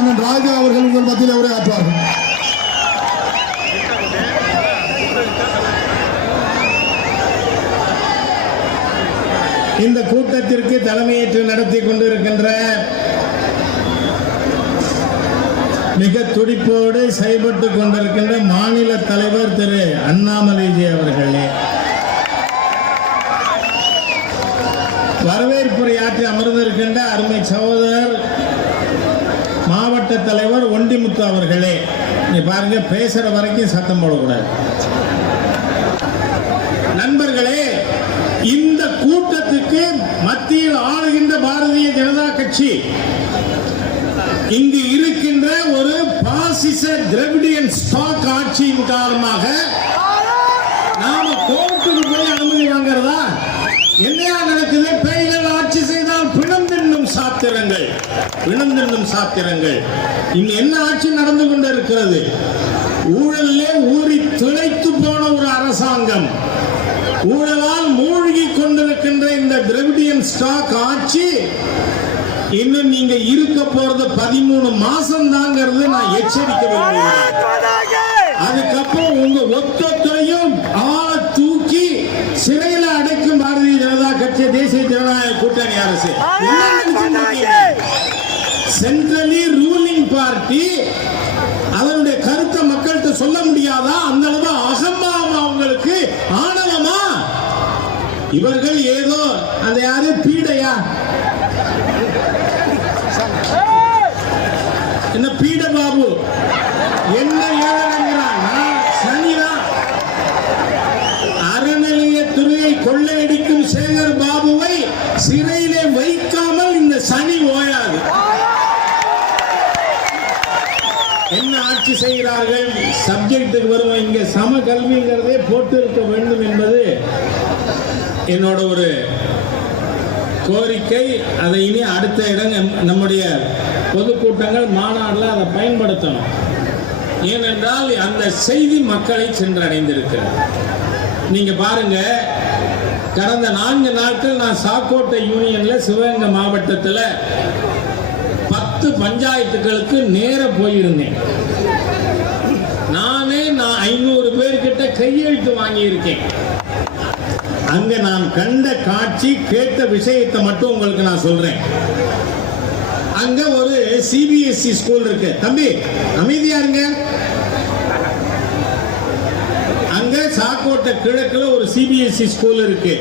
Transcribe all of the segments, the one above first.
அண்ணன் ராஜா அவர்கள் உங்கள் மத்தியில் உரையாற்றுவார்கள். இந்த கூட்டத்திற்கு தலைமையேற்று நடத்தி கொண்டிருக்கின்ற மிக துடிப்போடு செயல்பட்டுக் கொண்டிருக்கின்ற மாநில தலைவர் திரு அண்ணாமலைஜி அவர்களே, வரவேற்புரையாற்றி அமர்ந்திருக்கின்ற அருமை சகோதரர் மாவட்ட தலைவர் ஒண்டிமுத்து அவர்களே, நீ பாருங்க பேசுற வரைக்கும் சத்தம் போடக்கூடாது. நண்பர்களே, இந்த கூட்டத்துக்கு மத்தியில் ஆளுகின்ற பாரதிய ஜனதா கட்சி இங்கு இருக்கின்ற ஒரு பாசிச திராவிடியன் ஸ்டாக் ஆட்சியின் காரணமாக நாம கோர்ட்டுக்கு போய் அனுமதி வாங்குறதா? என்னையா நடக்குது? பேய்கள் ஆட்சி செய்தால் பிணம் தின்னும் சாத்திரங்கள், பிணம் தின்னும் சாத்திரங்கள். இங்க என்ன ஆட்சி நடந்து கொண்டிருக்கிறது? ஊழலே ஊறி திளைத்து போன ஒரு அரசாங்கம், ஊழலால் மூழ்கி கொண்டிருக்கின்ற இந்த திராவிடியன் ஸ்டாக் ஆட்சி இன்னும் நீங்க இருக்க போறது 13 மாசம் தாங்கிறது நான் எச்சரிக்க விரும்புகிறேன். அதுக்கப்புறம் உங்க ஒத்தொத்தரையும் ஆள தூக்கி சிறையில் அடைக்கும் பாரதிய ஜனதா கட்சி, தேசிய ஜனநாயக கூட்டணி அரசு. சென்ட்ரலி ரூலிங் பார்ட்டி அதனுடைய கருத்தை மக்கள்கிட்ட சொல்ல முடியாதா? அந்த அளவு அகம்பாவம் அவங்களுக்கு, ஆணவமா? இவர்கள் ஏதோ அந்த யாரு பீடையா, என்ன பீட பாபு என்ன ஏழங்கிறான்? சனிதான். அறநிலையத்துறையை கொள்ளையடிக்கும் சேகர் பாபுவை சிறையிலே வைக்காமல் இந்த சனி ஓயாது. என்ன ஆட்சி செய்கிறார்கள்? சப்ஜெக்டுக்கு வருவோம். இங்க சம கல்விங்கிறதே போட்டு இருக்க வேண்டும் என்பது என்னோட ஒரு கோரிக்கை. அதை இனி அடுத்த இடம் நம்முடைய பொதுக்கூட்டங்கள், மாநாடுல அதை பயன்படுத்தணும். ஏனென்றால் அந்த செய்தி மக்களை சென்றடைந்திருக்கிறது. நீங்க பாருங்க, கடந்த 4 நாட்கள் நான் சாக்கோட்டை யூனியன்ல சிவகங்கை மாவட்டத்தில் 10 பஞ்சாயத்துகளுக்கு நேர போயிருந்தேன். நானே 500 பேர்கிட்ட கையெழுத்து வாங்கி இருக்கேன். அங்க நான் கண்ட காட்சி, கேட்ட விஷயத்தை மட்டும் உங்களுக்கு நான் சொல்றேன். அங்க ஒரு சிபிஎஸ்இ ஸ்கூல் இருக்கு. தம்பி அமைதியா இருங்க. அங்க சாக்கோட்டை கிழக்குல ஒரு சிபிஎஸ்இ ஸ்கூல் இருக்கு.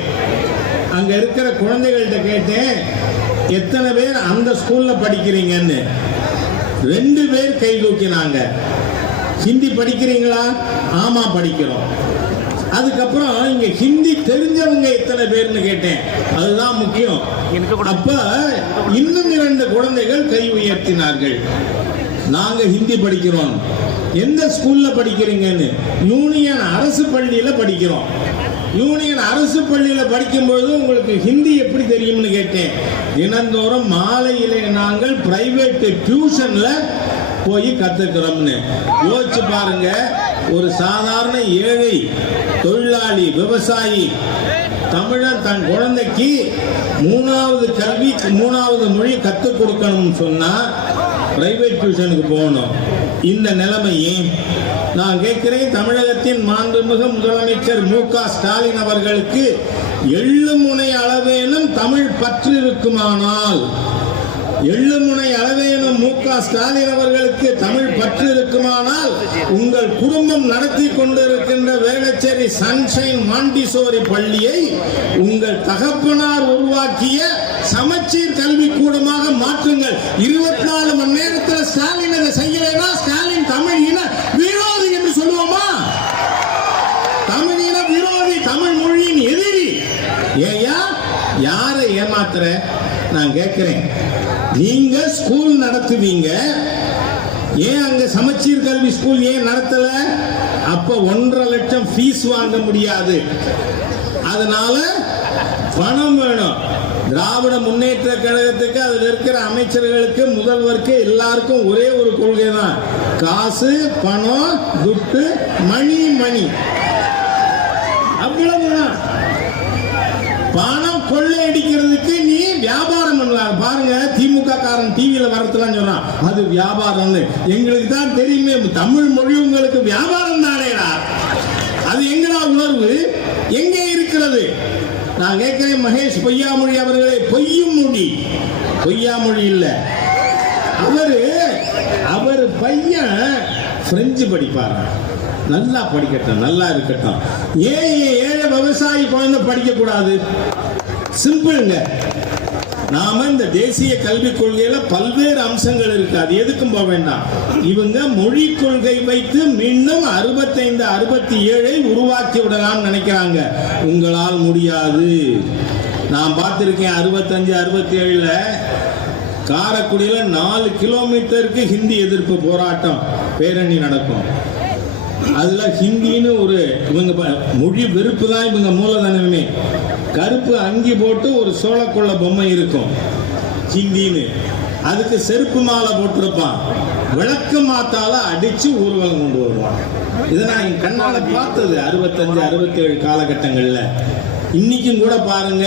அங்க இருக்கிற குழந்தைகள்கிட்ட கேட்டேன், எத்தனை பேர் அந்த ஸ்கூல்ல படிக்கிறீங்கன்னு. 2 பேர் கை தூக்கினாங்க. ஹிந்தி படிக்கிறீங்களா? ஆமா படிக்கிறோம். அதுக்கப்புறம் இங்க ஹிந்தி தெரிஞ்சவங்க எத்தனை பேர்னு கேட்டேன். அதுதான் முக்கியம். அப்ப இன்னும் 2 குழந்தைகள் கை உயர்த்தினார்கள். நாங்க ஹிந்தி படிக்கிறோம். எந்த ஸ்கூல்ல படிக்கிறீங்கன்னு. யூனியன் அரசு பள்ளியில படிக்கிறோம். யூனியன் அரசு பள்ளியில படிக்கும் பொழுது உங்களுக்கு ஹிந்தி எப்படி தெரியும்னு கேட்டேன். தினந்தோறும் மாலையிலே நாங்கள் பிரைவேட் டியூஷன்ல போய் கத்துக்கிறோம்னு. யோசிச்சு பாருங்க, ஒரு சாதாரண ஏழை தொழிலாளி விவசாயி தமிழன் தன் குழந்தைக்கு 3வது கல்வி, 3வது மொழி கற்றுக் கொடுக்கணும்னு சொன்னா பிரைவேட் டியூஷனுக்கு போகணும். இந்த நிலைமை ஏன்? நான் கேட்கிறேன், தமிழகத்தின் மாண்புமிகு முதலமைச்சர் மு.க. ஸ்டாலின் அவர்களுக்கு எள்ளுமுனை அளவேனும் தமிழ் பற்று இருக்குமானால், எள்ளுமுனை அளவேனும் மு.க. ஸ்டாலின் அவர்களுக்கு தமிழ் பற்று இருக்குமானால், உங்கள் குடும்பம் நடத்தி கொண்டிருக்கின்ற வேளச்சேரி சன்ஷைன் மாண்டிசோரி பள்ளியை உங்கள் தகப்பனார் உருவாக்கிய சமச்சீர் கல்வி கூடமாக மாற்றுங்கள். 24 மணி நேரத்தில் ஸ்டாலின் அதை செய்யலைன்னா ஸ்டாலின் தமிழ் இன விரோதி என்று சொல்லுவோமா? தமிழ் இன விரோதி, தமிழ் மொழியின் எதிரி. ஏயா யாரை ஏமாத்துற? நான் கேட்கிறேன். நீங்க ஸ்கூல் நடத்துவீங்க, ஏன் அங்க சமச்சீர் கல்வி ஸ்கூல் ஏன் நடத்தல? அப்ப 1.5 லட்சம் ஃபீஸ் வாங்க முடியாது. அதனால பணம் வேணும். திராவிட முன்னேற்ற கழகத்துக்கு, அதில் இருக்கிற அமைச்சர்களுக்கு, முதல்வருக்கு, எல்லாருக்கும் ஒரே ஒரு கொள்கை தான். காசு, பணம், துட்டு, மணி. அவ்வளவுதான். பணம் கொள்ளையடிக்கிறதுக்கு நீ வியாபாரம் பண்ணுவாங்க. பாருங்க, திமுக காரன் டிவியில வரதுலாம் சொல்றான் அது வியாபாரம்னு. எங்களுக்கு தான் தெரியுமே, தமிழ் மொழி உங்களுக்கு வியாபாரம் தானேடா. அது எங்கடா உணர்வு எங்கே இருக்கிறது? நான் கேட்கிறேன் மகேஷ் பொய்யாமொழி அவர்களே, பொய்யாமொழி இல்ல, அவர் பையன் பிரெஞ்சு படிப்பாரா, நல்லா படிக்கட்டும், நல்லா இருக்கட்டும். ஏன் ஏழை விவசாயி குழந்தை படிக்க கூடாது? சிம்பிள்ங்க. நாம இந்த தேசிய கல்விக் கொள்கையில பல்வேறு அம்சங்கள் இருக்கு, அது எதுக்கும் போக வேண்டாம். இவங்க மொழி கொள்கை வைத்து மீண்டும் 65, 67 உருவாக்கி விடலாம் நினைக்கிறாங்க. உங்களால் முடியாது. நான் பார்த்திருக்கேன் 65, 67 காரைக்குடியில 4 கிலோமீட்டருக்கு ஹிந்தி எதிர்ப்பு போராட்டம் பேரணி நடக்கும். அதுல ஹிந்தின்னு ஒரு இவங்க மொழி வெறுப்பு தான் இவங்க மூலதனமே. கருப்பு அங்கி போட்டு ஒரு சோளக்குள்ள பொம்மை இருக்கும் ஹிந்தின்னு, அதுக்கு செருப்பு மாலை போட்டிருப்பான், விளக்கு மாத்தால அடிச்சு ஊர்வலம் கொண்டு வருவான். இதை நான் என் கண்ணால பார்த்தது 65, 67 காலகட்டங்கள்ல. இன்னைக்கும் கூட பாருங்க,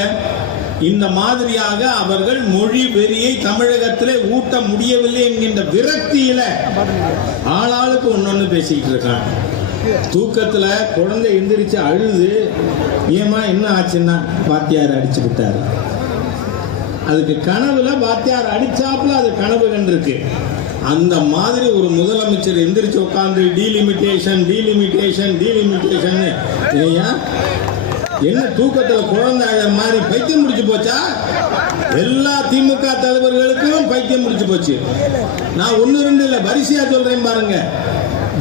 இந்த மாதிரியாக அவர்கள் மொழி வெறியை தமிழகத்திலே ஊட்ட முடியவில்லை என்கின்ற விரக்தியில ஆளாளுக்கு ஒன்னொன்னு பேசிக்கிட்டு இருக்காங்க. தூக்கத்துல குழந்தை எந்திரிச்சு அழுது, ஏமா என்ன ஆச்சுன்னா வாத்தியார் அடிச்சு விட்டாரு. அதுக்கு கனவுல வாத்தியார் அடிச்சாப்புல அது கனவு கண்டிருக்கு. அந்த மாதிரி ஒரு முதலமைச்சர் எந்திரிச்சு உட்கார்ந்து டீலிமிட்டேஷன் ஏயா என்ன தூக்கத்துல குழந்தை மாதிரி பைத்தியம் முடிச்சு போச்சா? எல்லா திமுக தலைவர்களுக்கும் பைத்தியம் முடிச்சு போச்சு. நான் 1, 2 இல்ல, வரிசையா சொல்றேன் பாருங்க.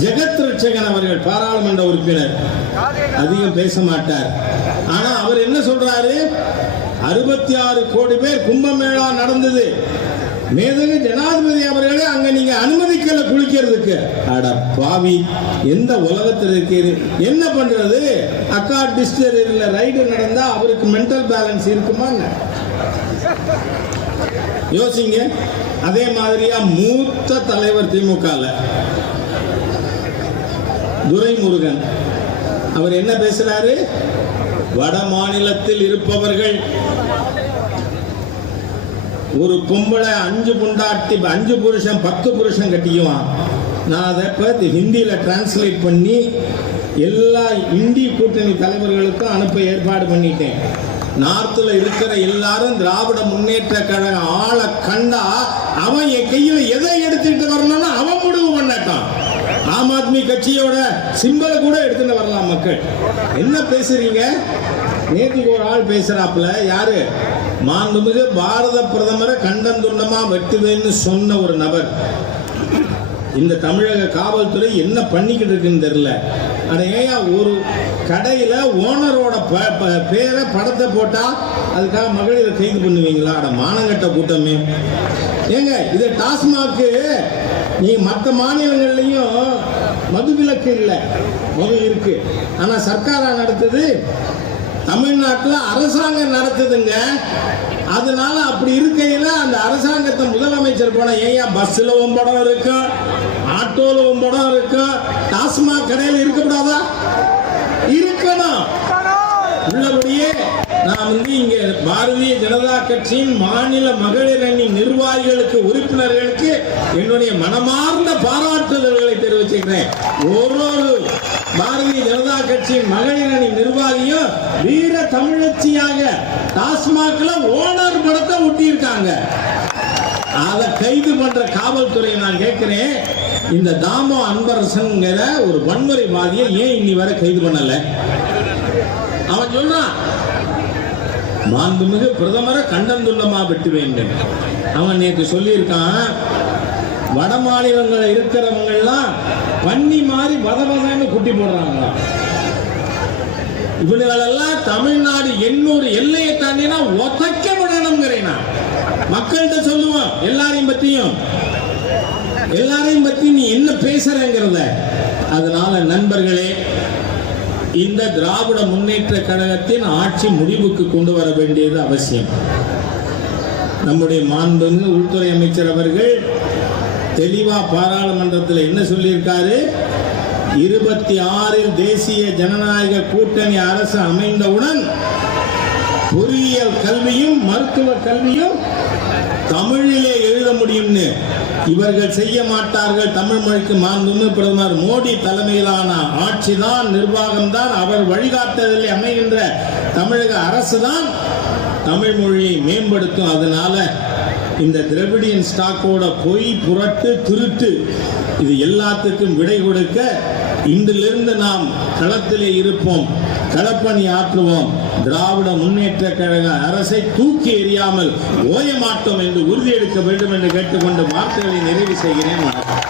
ஜெகத் ரட்சகன் அவர்கள் பாராளுமன்ற உறுப்பினர், அதிகம் பேச மாட்டார். ஆனா அவர் என்ன சொல்றாரு? 66 கோடி பேர் கும்பமேளா நடந்தது, மேதகு ஜனாதிபதி அவர்களே அங்க நீங்க அனுமதிக்கல குளிக்கிறதுக்கு. அட பாவி, எந்த உலகத்தில் இருக்கிறது? என்ன பண்றது? அக்கா டிஸ்டரியில ரைடு நடந்தா அவருக்கு மென்டல் பேலன்ஸ் இருக்குமா? யோசிங்க. அதே மாதிரியா மூத்த தலைவர் திமுகல துரைமுருகன், அவர் என்ன பேசுறாரு? வட மாநிலத்தில் இருப்பவர்கள் ஒரு பொம்பளை 5 பொண்டாட்டி 5 புருஷன் 10 புருஷன் கட்டிக்குவான். நான் அதை இப்போ ஹிந்தியில டிரான்ஸ்லேட் பண்ணி எல்லா இந்திய கூட்டணி தலைவர்களுக்கும் அனுப்ப ஏற்பாடு பண்ணிட்டேன். நார்த்தில் இருக்கிற எல்லாரும் திராவிட முன்னேற்ற கழக ஆளை கண்டா அவன் என் கையில எதை எடுத்துட்டு வரணும்னு அவன் முடிவு பண்ணட்டான். ஆம் ஆத்மி கட்சியோட சிம்பலை கூட எடுத்துட்டு வரலாம். மக்கள் என்ன பேசுறீங்க? நேற்றுக்கு ஒரு ஆள் பேசுறாப்புல, யாரு? மாண்புமிகு பாரத பிரதமரை கண்டந்துண்டமா வெட்டுவேன்னு சொன்ன ஒரு நபர். இந்த தமிழக காவல்துறை என்ன பண்ணிக்கிட்டு இருக்குன்னு தெரியல. ஆனா ஏயா ஒரு கடையில ஓனரோட பேரை படத்தை போட்டா அதுக்காக மகளிரை கைது பண்ணுவீங்களா? அட மானங்கட்ட கூட்டமே. ஏங்க இது டாஸ்மாக், நீ மற்ற மாநிலங்கள்லயும் மதுவிலக்கு இல்லை, மது இருக்கு. ஆனா சர்க்காரா நடத்துது, தமிழ்நாட்டில் அரசாங்கம் நடத்துதுங்க. அதனால அப்படி இருக்கையில அந்த அரசாங்கத்தை முதலமைச்சர் போன, ஏயா பஸ்ல படம் இருக்கும், ஆட்டோல படம் இருக்கும், டாஸ்மாக் கடையில் இருக்கக்கூடாதா? இருக்கணும். உள்ளபடியே நான் இங்க பாரதிய ஜனதா கட்சியின் மாநில மகளிர் அணி நிர்வாகிகளுக்கு, உறுப்பினர்களுக்கு என்னுடைய மனமார்ந்த பாராட்டுதல்களை தெரிவிச்சுக்கிறேன். ஒரு பாரதிய ஜனதா கட்சியின் மகளிர் அணி நிர்வாகியும் வீர தமிழச்சியாக டாஸ்மாக்ல ஓனர் படத்தை ஒட்டியிருக்காங்க. அதை கைது பண்ற காவல்துறையை நான் கேட்கிறேன், இந்த தாமோ அன்பரசன்கிற ஒரு வன்முறைவாதியை ஏன் இன்னி வரை கைது பண்ணல? அவன் சொல்றான், மாண்புமிகு பிரதமரை கண்டந்துண்டமா வெட்டுவேன். அவன் நேற்று சொல்லியிருக்கான், வட மாநிலங்களில் இருக்கிறவங்க எல்லாம் பன்னி மாதிரி வதவதன்னு குட்டி போடுறாங்க. இவங்களெல்லாம் தமிழ்நாடு 800 எல்லையை தாண்டினா ஒத்தைக்க விடணுங்கிறேன். மக்கள்கிட்ட சொல்லுவோம் எல்லாரையும் பத்தி நீ என்ன பேசுறங்கிறத. அதனால நண்பர்களே, இந்த திராவிட முன்னேற்ற கழகத்தின் ஆட்சி முடிவுக்கு கொண்டு வர வேண்டியது அவசியம். நம்முடைய மாண்புமிகு உள்துறை அமைச்சர் அவர்கள் தெளிவா பாராளுமன்றத்தில் என்ன சொல்லியிருக்காரு? 26 தேசிய ஜனநாயக கூட்டணி அரசு அமைந்தவுடன் பொறியியல் கல்வியும் மருத்துவ கல்வியும் தமிழிலே எழுத முடியும்னு இவர்கள் செய்ய மாட்டார்கள். தமிழ் மொழிக்கு மாண்புமிகு பிரதமர் மோடி தலைமையிலான ஆட்சிதான், நிர்வாகம்தான், அவர் வழிகாட்டுதலில் அமைகின்ற தமிழக அரசுதான் தமிழ் மொழியை மேம்படுத்தும். அதனால இந்த திராவிடியன் ஸ்டாக்கோட பொய், புரட்டு, திருட்டு இது எல்லாத்துக்கும் விடை கொடுக்க இன்றிலிருந்து நாம் களத்திலே இருப்போம், களப்பணி ஆற்றுவோம். திராவிட முன்னேற்ற கழக அரசை தூக்கி எறியாமல் ஓய மாட்டோம் என்று உறுதியெடுக்க வேண்டும் என்று கேட்டுக்கொண்டு வார்த்தைகளை நிறைவு செய்கிறேன். வணக்கம்.